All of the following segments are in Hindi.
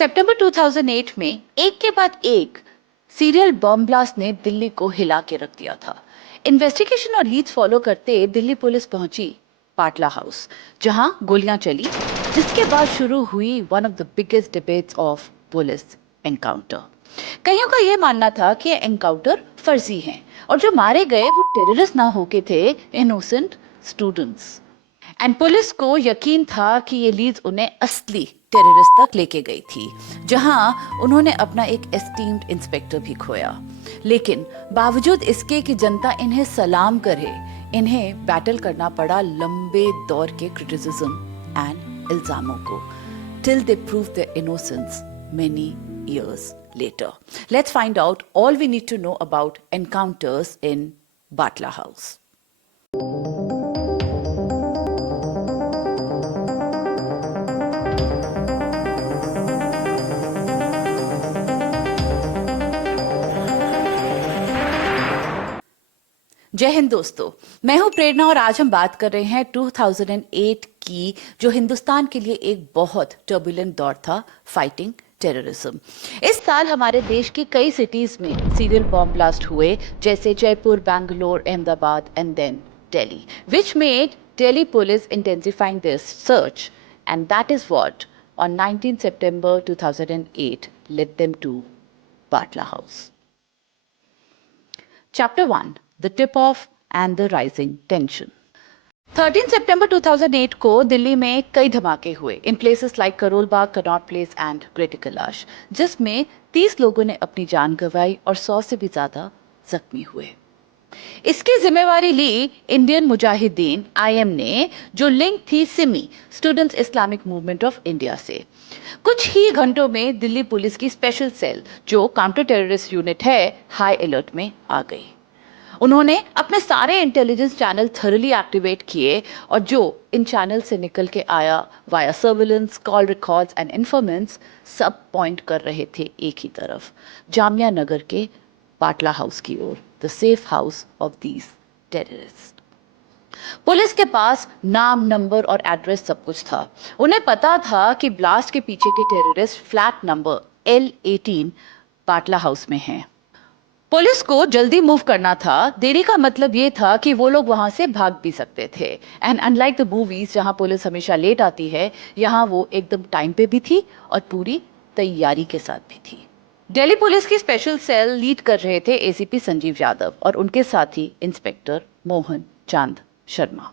सितंबर 2008 में एक के बाद एक सीरियल बॉम्ब ब्लास्ट ने दिल्ली को हिला के रख दिया था। इन्वेस्टिगेशन और लीड्स फॉलो करते दिल्ली पुलिस पहुंची पाटला हाउस, जहां गोलियां चली, जिसके बाद शुरू हुई one of the biggest debates of police encounter. कईयों का यह मानना था कि एनकाउंटर फर्जी है और जो मारे गए वो टेररिस्ट ना होके थे, इनोसेंट स्टूडेंट्स। एंड पुलिस को यकीन था कि ये लीड्स उन्हें असली टेररिस्ट तक लेके गई थी, जहां उन्होंने अपना एक एस्टीम्ड इंस्पेक्टर भी खोया। लेकिन बावजूद इसके कि जनता इन्हें सलाम करे, इन्हें बैटल करना पड़ा लंबे दौर के क्रिटिसिज्म एंड इल्जामों को, till they proved their innocence many years later. Let's find out all we need to know about encounters in Batla House. जय हिंद दोस्तों, मैं हूं प्रेरणा और आज हम बात कर रहे हैं 2008 की, जो हिंदुस्तान के लिए एक बहुत टर्बुलेंट दौर था फाइटिंग टेररिज्म। इस साल हमारे देश की कई सिटीज में सीरियल बॉम्ब ब्लास्ट हुए, जैसे Jaipur, Bangalore, Ahmedabad and then Delhi, which made Delhi police intensifying their search, and that is what on 19 September 2008 led them to Batla House. Chapter 1, The Tip-Off and the Rising Tension. 13 सितंबर 2008 को दिल्ली में कई धमाके हुए in places like Karol Bagh, Connaught place and greater Kailash, जिसमें 30 लोगों ने अपनी जान गंवाई और 100 से भी ज्यादा जख्मी हुए। इसकी जिम्मेवारी ली इंडियन मुजाहिदीन आईएम ने, जो लिंक थी Simi, students Islamic movement of India से। कुछ ही घंटों में दिल्ली पुलिस की स्पेशल सेल, जो काउंटर टेररिस्ट यूनिट है, हाई अलर्ट में आ गई। उन्होंने अपने सारे इंटेलिजेंस चैनल थरली एक्टिवेट किए और जो इन चैनल से निकल के आया via surveillance, call records and informants, सब पॉइंट कर रहे थे एक ही तरफ, जामिया नगर के पाटला हाउस की ओर, the safe house of these terrorist. Police के पास नाम, नंबर और एड्रेस सब कुछ था। उन्हें पता था कि ब्लास्ट के पीछे के टेररिस्ट फ्लैट नंबर L18 पाटला हाउस में हैं। पुलिस को जल्दी मूव करना था। देरी का मतलब ये था कि वो लोग वहां से भाग भी सकते थे। एंड अनलाइक द मूवीज जहां पुलिस हमेशा लेट आती है, यहाँ वो एकदम टाइम पे भी थी और पूरी तैयारी के साथ भी थी। दिल्ली पुलिस की स्पेशल सेल लीड कर रहे थे एसीपी संजीव यादव और उनके साथी इंस्पेक्टर मोहन चांद शर्मा।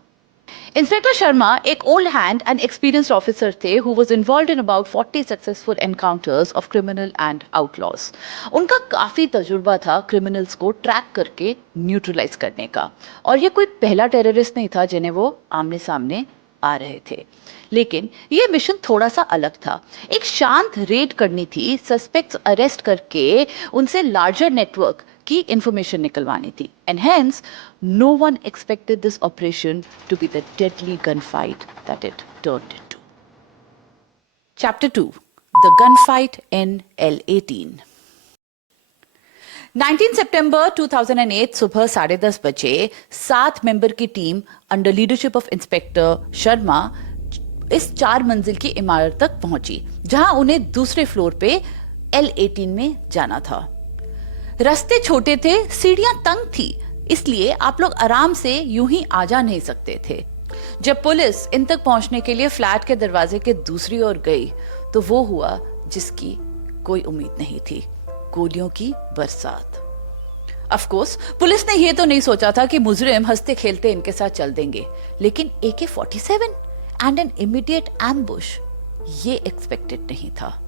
इंस्पेक्टर शर्मा एक old hand and experienced officer थे who was involved in about 40 successful encounters of criminal and outlaws. उनका काफी तजुर्बा था क्रिमिनल्स को ट्रैक करके न्यूट्रलाइज करने का, और ये कोई पहला टेररिस्ट नहीं था जिन्हें वो आमने सामने आ रहे थे। लेकिन ये मिशन थोड़ा सा अलग था। एक शांत रेड करनी थी, सस्पेक्ट्स अरेस्ट करके उनसे लार्जर नेटवर्क की इंफॉर्मेशन निकलवानी थी। And hence no one expected this operation to be the deadly gunfight that it turned into. Chapter 2, The Gunfight in L18. 19 सितंबर 2008 सुबह 10:30 बजे 7 मेंबर की team under leadership of inspector Sharma इस 4 मंजिल की इमारत तक पहुंची, जहां उन्हें दूसरे फ्लोर पे L18 में जाना था। रास्ते छोटे थे, सीढ़ियां तंग थी, इसलिए आप लोग आराम से यूं ही आ जा नहीं सकते थे। जब पुलिस इन तक पहुंचने के लिए फ्लैट के दरवाजे के दूसरी ओर गई, तो वो हुआ जिसकी कोई उम्मीद नहीं थी, गोलियों की बरसात। ऑफ कोर्स पुलिस ने यह तो नहीं सोचा था कि मुजरिम हंसते खेलते इनके साथ चल देंगे, लेकिन AK-47 and an immediate ambush, ये एक्सपेक्टेड नहीं था।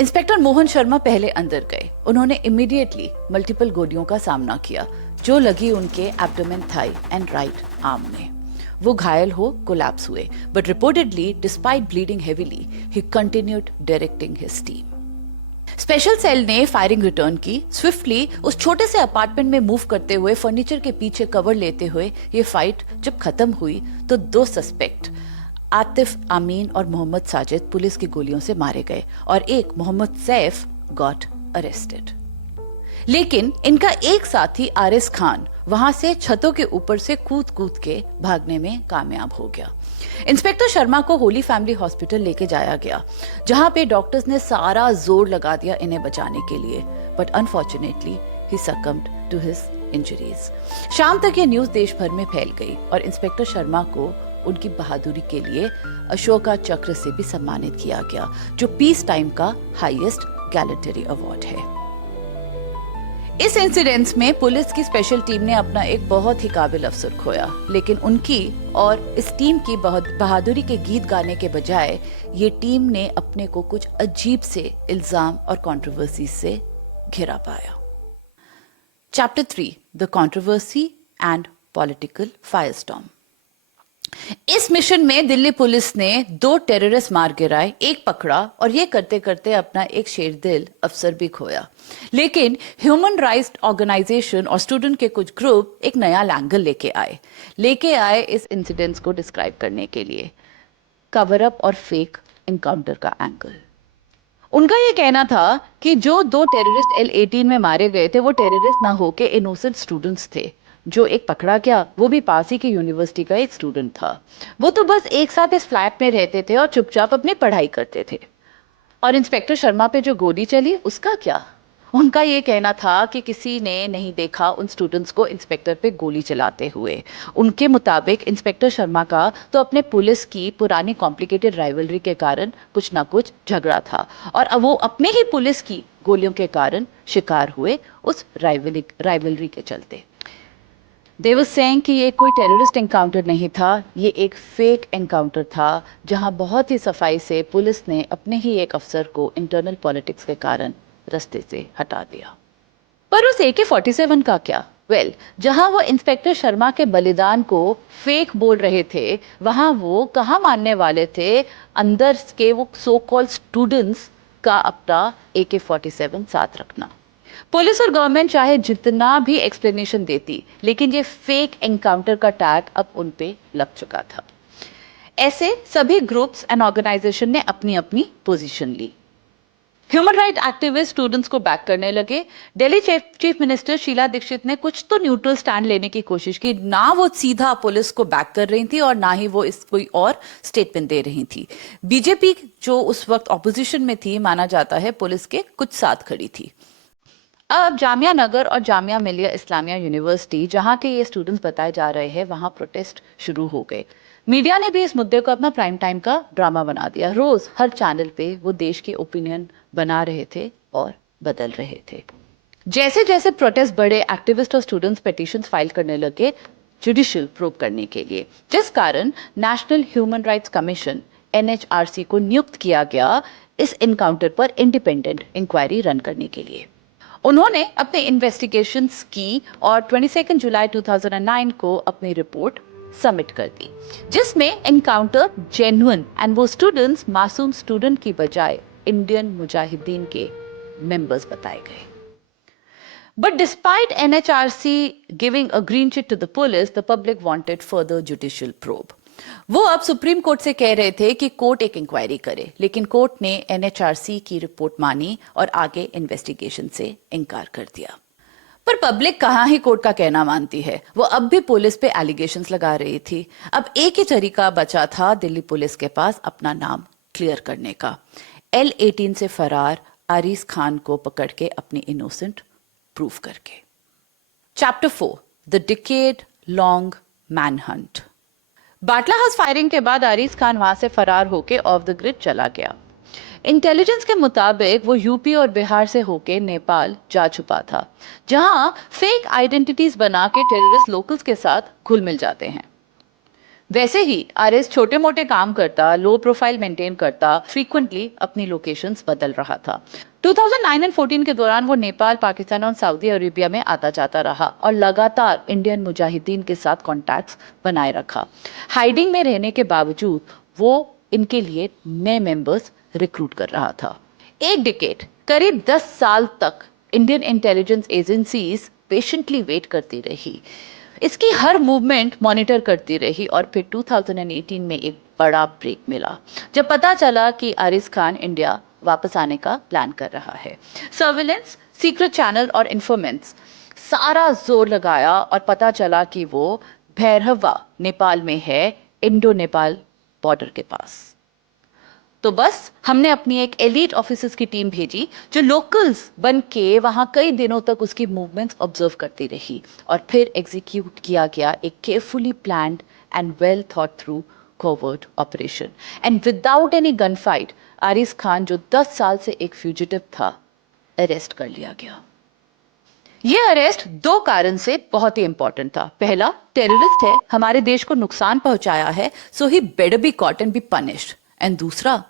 इंस्पेक्टर मोहन शर्मा पहले अंदर गए। उन्होंने इमीडिएटली मल्टीपल गोलियों का सामना किया, जो लगी उनके abdomen, thigh and right arm में। वो घायल हो कोलैप्स हुए, but reportedly despite bleeding heavily he continued directing his team. Special cell ने फायरिंग रिटर्न की। स्विफ्टली उस छोटे से अपार्टमेंट में मूव करते हुए, फर्नीचर के पीछे कवर लेते हुए, ये फाइट जब खत्म हुई तो 2 सस्पेक्ट आतिफ अमीन और मोहम्मद साजिद पुलिस की गोलियों से मारे गए और एक मोहम्मद सैफ गॉट अरेस्टेड। लेकिन इनका एक साथी आरिस खान वहां से छतों के ऊपर से कूद कूद के भागने में कामयाब हो गया। इंस्पेक्टर शर्मा को होली फैमिली हॉस्पिटल लेके जाया गया, जहां पे डॉक्टर्स ने सारा जोर लगा दिया इन्हें बचाने के लिए, but unfortunately he succumbed to his injuries. शाम तक ये न्यूज देश भर में फैल गई और इंस्पेक्टर शर्मा को उनकी बहादुरी के लिए अशोका चक्र से भी सम्मानित किया गया, जो पीस टाइम का हाईएस्ट गैलेंटरी अवार्ड है। इस इंसिडेंस में पुलिस की स्पेशल टीम ने अपना एक बहुत ही काबिल अफसर खोया, लेकिन उनकी और इस टीम की बहादुरी के गीत गाने के बजाय ये टीम ने अपने को कुछ अजीब से इल्जाम और कंट्रोवर्सी से घिरा पाया। Chapter 3, the controversy and political firestorm. इस मिशन में दिल्ली पुलिस ने 2 टेररिस्ट मार गिराए, एक पकड़ा और ये करते करते अपना एक शेरदिल अफसर भी खोया। लेकिन ह्यूमन राइट्स ऑर्गेनाइजेशन और स्टूडेंट के कुछ ग्रुप एक नया एंगल लेके आए इस इंसिडेंट्स को डिस्क्राइब करने के लिए, कवर अप और फेक एनकाउंटर का एंगल। उनका ये कहना था कि जो 2 टेररिस्ट L18 में मारे गए थे वो टेररिस्ट ना होके इनोसेंट स्टूडेंट्स थे। जो एक पकड़ा गया वो भी पास ही की यूनिवर्सिटी का एक स्टूडेंट था। वो तो बस एक साथ इस फ्लैट में रहते थे और चुपचाप अपनी पढ़ाई करते थे। और इंस्पेक्टर शर्मा पे जो गोली चली उसका क्या? उनका ये कहना था कि किसी ने नहीं देखा उन स्टूडेंट्स को इंस्पेक्टर पे गोली चलाते हुए। उनके मुताबिक इंस्पेक्टर शर्मा का तो अपने पुलिस की पुरानी कॉम्प्लिकेटेड राइवलरी के कारण कुछ ना कुछ झगड़ा था और अब वो अपने ही पुलिस की गोलियों के कारण शिकार हुए उस राइवलरी के चलते। दे वाज सेइंग कि ये कोई टेररिस्ट एनकाउंटर नहीं था, ये एक फेक एनकाउंटर था, जहां बहुत ही सफाई से पुलिस ने अपने ही एक अफसर को इंटरनल पॉलिटिक्स के कारण रास्ते से हटा दिया। पर उस AK-47 का क्या? जहां वो इंस्पेक्टर शर्मा के बलिदान को फेक बोल रहे थे, वहां वो कहां मानने वाले थे अंदर के वो सो कॉल्ड स्टूडेंट्स का अपना AK-47 साथ रखना। पुलिस और गवर्नमेंट चाहे जितना भी एक्सप्लेनेशन देती, लेकिन ये फेक एनकाउंटर का टैग अब उन पे लग चुका था। ऐसे सभी ग्रुप्स एंड ऑर्गेनाइजेशन ने अपनी अपनी पोजीशन ली। ह्यूमन राइट एक्टिविस्ट स्टूडेंट्स को बैक करने लगे। दिल्ली चीफ मिनिस्टर शीला दीक्षित ने कुछ तो न्यूट्रल स्टैंड लेने की कोशिश की। ना वो सीधा पुलिस को बैक कर रही थी और ना ही वो इस कोई और स्टेटमेंट दे रही थी। बीजेपी जो उस वक्त ऑपोजिशन में थी, माना जाता है पुलिस के कुछ साथ खड़ी थी। अब जामिया नगर और जामिया मिलिया इस्लामिया यूनिवर्सिटी, जहां के ये स्टूडेंट्स बताए जा रहे हैं, वहां प्रोटेस्ट शुरू हो गए। मीडिया ने भी इस मुद्दे को अपना प्राइम टाइम का ड्रामा बना दिया। रोज हर चैनल पे वो देश के ओपिनियन बना रहे थे और बदल रहे थे। जैसे जैसे प्रोटेस्ट बढ़े, एक्टिविस्ट और स्टूडेंट्स पिटीशंस फाइल करने लगे जुडिशियल प्रोब करने के लिए, जिस कारण national human rights commission NHRC को नियुक्त किया गया इस इनकाउंटर पर इंडिपेंडेंट इंक्वायरी रन करने के लिए। उन्होंने अपने इन्वेस्टिगेशंस की और 22 जुलाई 2009 को अपनी रिपोर्ट सबमिट कर दी, जिसमें एनकाउंटर जेन्युइन एंड वो स्टूडेंट्स मासूम स्टूडेंट की बजाय इंडियन मुजाहिदीन के मेंबर्स बताए गए। But despite NHRC giving a green chit to the police, the public wanted further judicial probe. वो अब सुप्रीम कोर्ट से कह रहे थे कि कोर्ट एक इंक्वायरी करे, लेकिन कोर्ट ने NHRC की रिपोर्ट मानी और आगे इन्वेस्टिगेशन से इनकार कर दिया। पर पब्लिक कहाँ ही कोर्ट का कहना मानती है। वो अब भी पुलिस पे एलिगेशंस लगा रही थी। अब एक ही तरीका बचा था दिल्ली पुलिस के पास अपना नाम क्लियर करने का। L18 से फरार आरिस खान को पकड़ के अपनी इनोसेंट प्रूफ करके। Chapter 4, the decade long manhunt. Batla house firing के बाद आरिस खान वहां से फरार होके ऑफ द ग्रिड चला गया। इंटेलिजेंस के मुताबिक वो यूपी और बिहार से होके नेपाल जा छुपा था, जहां फेक आइडेंटिटीज बना के टेररिस्ट लोकल्स के साथ घुल मिल जाते हैं। वैसे ही आरिस छोटे मोटे काम करता, लो प्रोफाइल मेंटेन करता, फ्रीक्वेंटली अपनी लोकेशंस बदल रहा था। 2009 और 14 के दौरान वो नेपाल, पाकिस्तान और सऊदी अरेबिया में आता जाता रहा और लगातार इंडियन मुजाहिदीन के साथ कॉन्टैक्ट्स बनाए रखा। हाइडिंग में रहने के बावजूद वो इनके लिए नए मेंबर्स रिक्रूट कर रहा था। एक डिकेड, करीब 10 साल तक Indian intelligence agencies patiently wait करती रही, इसकी हर मूवमेंट मॉनिटर करती रही और फिर 2018 में एक बड़ा ब्रेक मिला, जब पता चला कि आरिस खान इंडिया वापस आने का प्लान कर रहा है। सर्विलेंस, सीक्रेट चैनल और इन्फॉर्मेंट्स, सारा जोर लगाया और पता चला कि वो भैरहवा नेपाल में है, इंडो नेपाल बॉर्डर के पास। तो बस हमने अपनी एक एलीट ऑफिसर्स की टीम भेजी जो लोकल्स बन के वहां कई दिनों तक उसकी मूवमेंट्स ऑब्जर्व करती रही और फिर एग्जीक्यूट किया गया एक carefully planned and well thought through covert operation. And without any gun fight Aris Khan, जो 10 साल से एक फ्यूजिटिव था, अरेस्ट कर लिया गया। यह अरेस्ट दो कारण से बहुत ही इंपॉर्टेंट था। पहला, टेररिस्ट है, हमारे देश को नुकसान पहुंचाया है, so he better be caught and be punished. And दूसरा,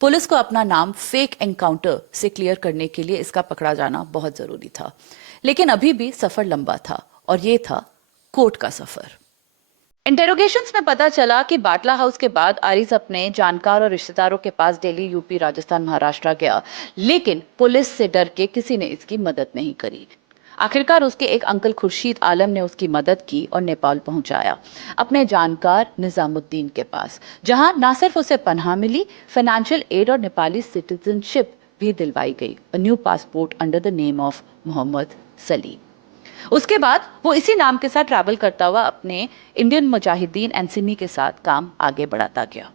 पुलिस को अपना नाम फेक एनकाउंटर से क्लियर करने के लिए इसका पकड़ा जाना बहुत जरूरी था। लेकिन अभी भी सफर लंबा था और यह था कोर्ट का सफर। इंटेरोगेशंस में पता चला कि बाटला हाउस के बाद आरिस अपने जानकार और रिश्तेदारों के पास दिल्ली, यूपी, राजस्थान, महाराष्ट्र गया, लेकिन पुलिस से डर के किसी ने इसकी मदद नहीं करी। आखिरकार उसके एक अंकल खुर्शीद आलम ने उसकी मदद की और नेपाल पहुंचाया अपने जानकार निजामुद्दीन के पास, जहां ना सिर्फ उसे पनाह मिली, फाइनेंशियल एड और नेपाली सिटीजनशिप भी दिलवाई गई, a new passport under the name of Mohammad Salim. उसके बाद वो इसी नाम के साथ ट्रैवल करता हुआ अपने इंडियन मुजाहिदीन एनसीमी के साथ काम आगे बढ़ाता गया।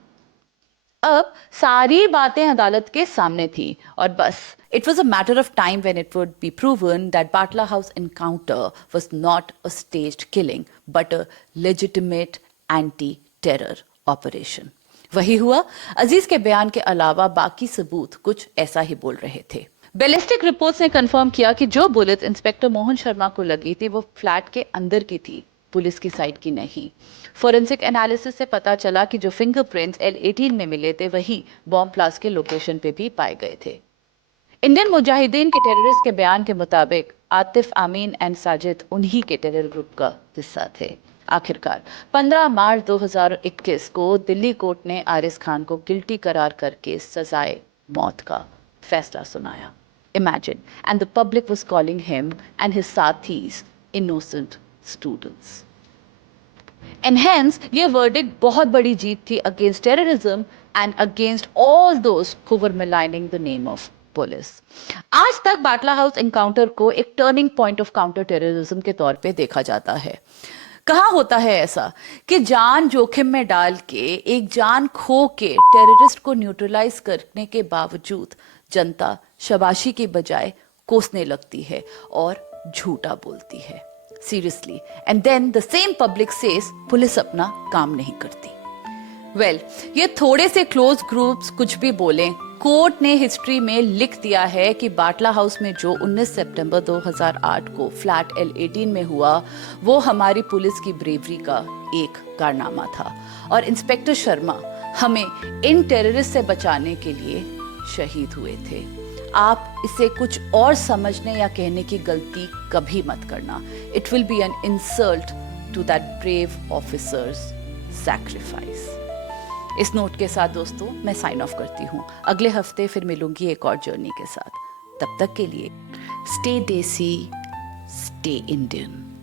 अब सारी बातें अदालत के सामने थी और बस it was a matter of time when it would be proven that Batla house encounter was not a staged killing but a legitimate anti terror operation. वही हुआ। अजीज के बयान के अलावा बाकी सबूत कुछ ऐसा ही बोल रहे थे। बैलिस्टिक रिपोर्ट्स ने कंफर्म किया कि जो बुलेट इंस्पेक्टर मोहन शर्मा को लगी थी वो फ्लैट के अंदर की थी, पुलिस की साइड की नहीं। फोरेंसिक एनालिसिस से पता चला कि जो फिंगरप्रिंट्स L18 में मिले थे वही बॉम्ब ब्लास्ट के लोकेशन पे भी पाए गए थे। इंडियन मुजाहिदीन के टेररिस्ट के बयान के मुताबिक आतिफ, आमीन एंड साजिद उन्हीं के टेरर ग्रुप का हिस्सा थे। आखिरकार 15 मार्च 2021 को दिल्ली कोर्ट ने आरिस खान को गिल्टी करार करके सजाए मौत का फैसला सुनाया। Imagine, and the public was calling him and his साथीज innocent students. And hence, ये verdict बहुत बड़ी जीत थी against terrorism and against all those who were maligning the name of police. आज तक बाटला हाउस एनकाउंटर को एक turning point of counter terrorism के तौर पे देखा जाता है। कहाँ होता है ऐसा कि जान जोखिम में डाल के, एक जान खो के टेररिस्ट को न्यूट्रलाइज करने के बावजूद जनता शाबाशी की बजाय कोसने लगती है और झूठा बोलती है। Seriously, and then the same public says police अपना काम नहीं करती। वेल, ये थोड़े से क्लोज ग्रुप्स कुछ भी बोलें, कोर्ट ने हिस्ट्री में लिख दिया है कि बाटला हाउस में जो 19 सितंबर 2008 को फ्लैट L18 में हुआ वो हमारी पुलिस की ब्रेवरी का एक कारनामा था और इंस्पेक्टर शर्मा हमें इन टेररिस्ट से बचाने के लिए शहीद हुए थे। आप इसे कुछ और समझने या कहने की गलती कभी मत करना। It will be an insult to that brave officer's sacrifice. इस नोट के साथ दोस्तों मैं साइन ऑफ करती हूँ। अगले हफ्ते फिर मिलूंगी एक और जर्नी के साथ। तब तक के लिए स्टे देसी, स्टे इंडियन।